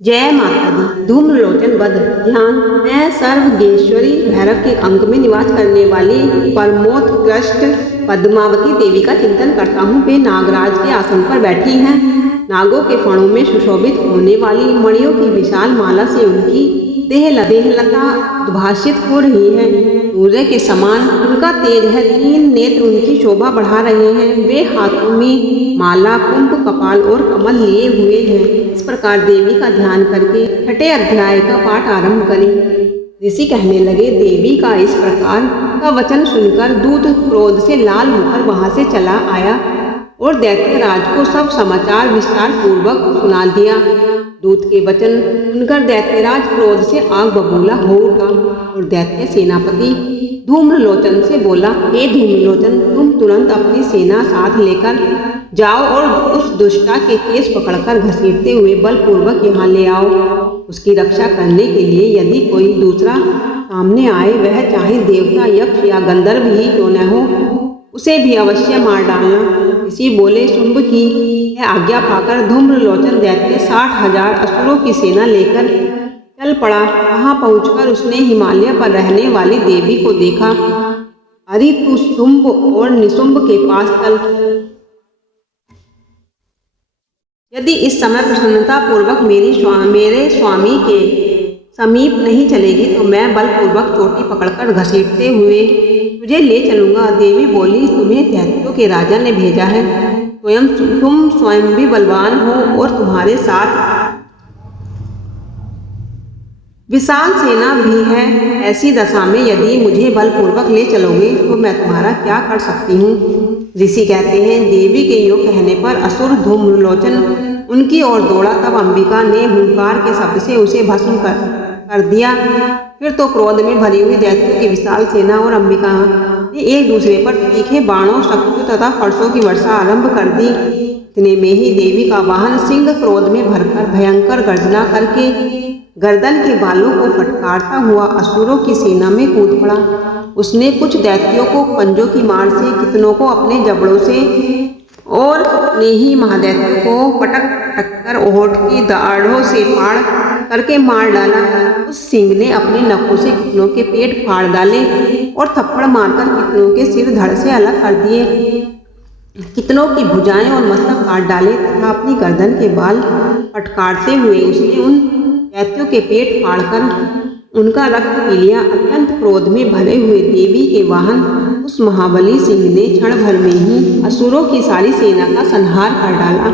जय माता दी। धूम्रलोचन वध। ध्यान। मैं सर्वज्ञेश्वरी भैरव के अंक में निवास करने वाली परमोत्कृष्ट पद्मावती देवी का चिंतन करता हूँ। वे नागराज के आसन पर बैठी हैं। नागों के फणों में सुशोभित होने वाली मणियों की विशाल माला से उनकी देहलता उद्भासित हो रही है। सूर्य के समान उनका तेज है। 3 नेत्र उनकी शोभा बढ़ा रहे हैं। वे हाथों में माला, कुंभ, कपाल और कमल लिए हुए हैं। इस प्रकार देवी का ध्यान करके 6ठे अध्याय का पाठ आरंभ करें। ऋषि कहने लगे, देवी का इस प्रकार का वचन सुनकर दूत क्रोध से लाल होकर वहां से चला आया और दैत्यराज को सब समाचार विस्तार पूर्वक सुना दिया। दूत के वचन सुनकर दैत्यराज क्रोध से आग बबूला हो उठा और दैत्य सेनापति धूम्रलोचन से बोला, हे धूम्रलोचन, तुम तुरंत अपनी सेना साथ लेकर जाओ और उस दुष्टा के केस पकड़कर घसीटते हुए बलपूर्वक यहाँ ले आओ। उसकी रक्षा करने के लिए यदि कोई दूसरा सामने आए, वह चाहे देवता, यक्ष या गंधर्व ही क्यों न हो, उसे भी अवश्य मार डालना। ऋषि बोले, शुंभ की यह आज्ञा पाकर धूम्रलोचन दैत्य 60,000 असुरों की सेना लेकर चल पड़ा। वहां पहुंचकर उसने हिमालय पर रहने वाली देवी को देखा। अरे तू शुंभ और निशुंभ के पास चल। यदि इस समय प्रसन्नता पूर्वक मेरे स्वामी के समीप नहीं चलेगी तो मैं बलपूर्वक चोटी पकड़कर घसीटते हुए तुझे ले चलूंगा। देवी बोली, तुम्हें दैत्यों के राजा ने भेजा है। तुम स्वयं भी बलवान हो और तुम्हारे साथ विशाल सेना भी है। ऐसी दशा में यदि मुझे बलपूर्वक ले चलोगे तो मैं तुम्हारा क्या कर सकती हूँ। ऋषि कहते हैं, देवी के योग कहने पर असुर धूम्रलोचन उनकी ओर दौड़ा। तब अंबिका ने हुंकार के शब्द से उसे भस्म कर दिया। फिर तो क्रोध में भरी हुई दैत्यों की विशाल सेना और अंबिका ने एक दूसरे पर तीखे बाणों, शक्तियों तथा फरसों की वर्षा आरंभ कर दी। इतने में ही देवी का वाहन सिंह क्रोध में भरकर भयंकर गर्जना करके गर्दन के बालों को फटकारता हुआ असुरों की सेना में कूद पड़ा। उसने कुछ दैत्यों को पंजों की मार से, कितनों को अपने जबड़ों से और ने ही महादैत्यों को पटक कर ओठ की दाढ़ों से फाड़ करके मार डाला। उस सिंह ने अपने नखों से कितनों के पेट फाड़ डाले और थप्पड़ मारकर कितनों के सिर धड़ से अलग कर दिए। कितनों की भुजाएं और मस्तक काट डाले तथा अपनी गर्दन के बाल फटकारते हुए उसने उन दैत्यों के पेट फाड़कर उनका रक्त पी लिया। अत्यंत क्रोध में भरे हुए देवी के वाहन उस महाबली सिंह ने क्षण भर में ही असुरों की सारी सेना का संहार कर डाला।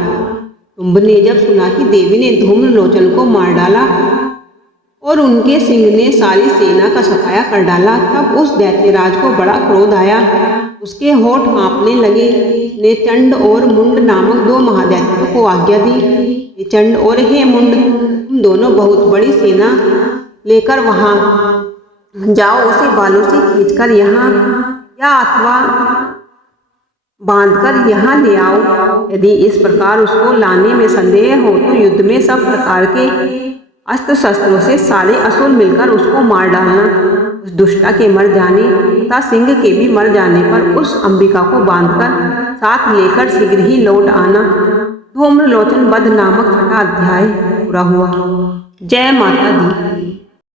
शुंभ ने जब सुना कि देवी ने धूम्रलोचन को मार डाला और उनके सिंह ने सारी सेना का सफाया कर डाला, तब उस दैत्यराज को बड़ा क्रोध आया। उसके होठ कांपने लगे। उसने चंड और मुंड नामक 2 महादैत्यों को आज्ञा दी, हे चंड और हे मुंड, तुम दोनों बहुत बड़ी सेना लेकर वहां जाओ। उसे बालों से खींचकर यहाँ या अथवा बांधकर यहाँ ले आओ। यदि इस प्रकार उसको लाने में संदेह हो तो युद्ध में सब प्रकार के अस्त्र शस्त्रों से सारे असुर मिलकर उसको मार डालना। उस दुष्टा के मर जाने तथा सिंह के भी मर जाने पर उस अंबिका को बांधकर साथ लेकर शीघ्र ही लौट आना। धूम्रलोचन वध नामक 6ठा अध्याय पूरा हुआ। जय माता दी।